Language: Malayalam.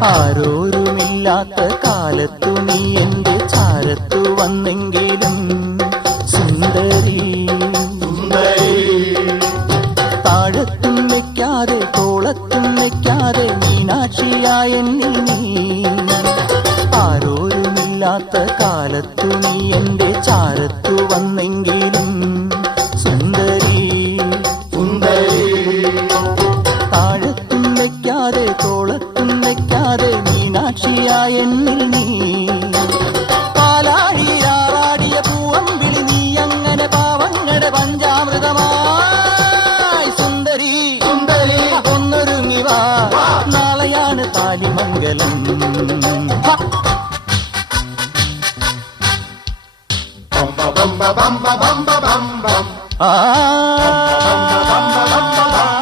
ആരോരുമില്ലാത്ത കാലത്തു നീ എന്റെ ചാരത്തു വന്നെങ്കിലും സുന്ദരി താഴത്തും വെക്കാതെ തോളത്തും വെക്കാതെ മീനാക്ഷിയായ എന്നിൽ നീ ആരോരുമില്ലാത്ത കാലത്തു നീ എന്റെ ചാരത്തു വന്നെങ്കിലും സുന്ദരി താഴത്തും വെക്കാതെ തോളത്തും വെക്കാതെ മീനാക്ഷിയായ എന്നിൽ നീ പാലാഴിയാറാടിയ പൂവമ്പിളി നീ അങ്ങനെ പാവങ്ങളുടെ പഞ്ചാമൃതമായി സുന്ദരി ഒന്നൊരുങ്ങി വാ നാളെയാണ് താലിമംഗലം ആ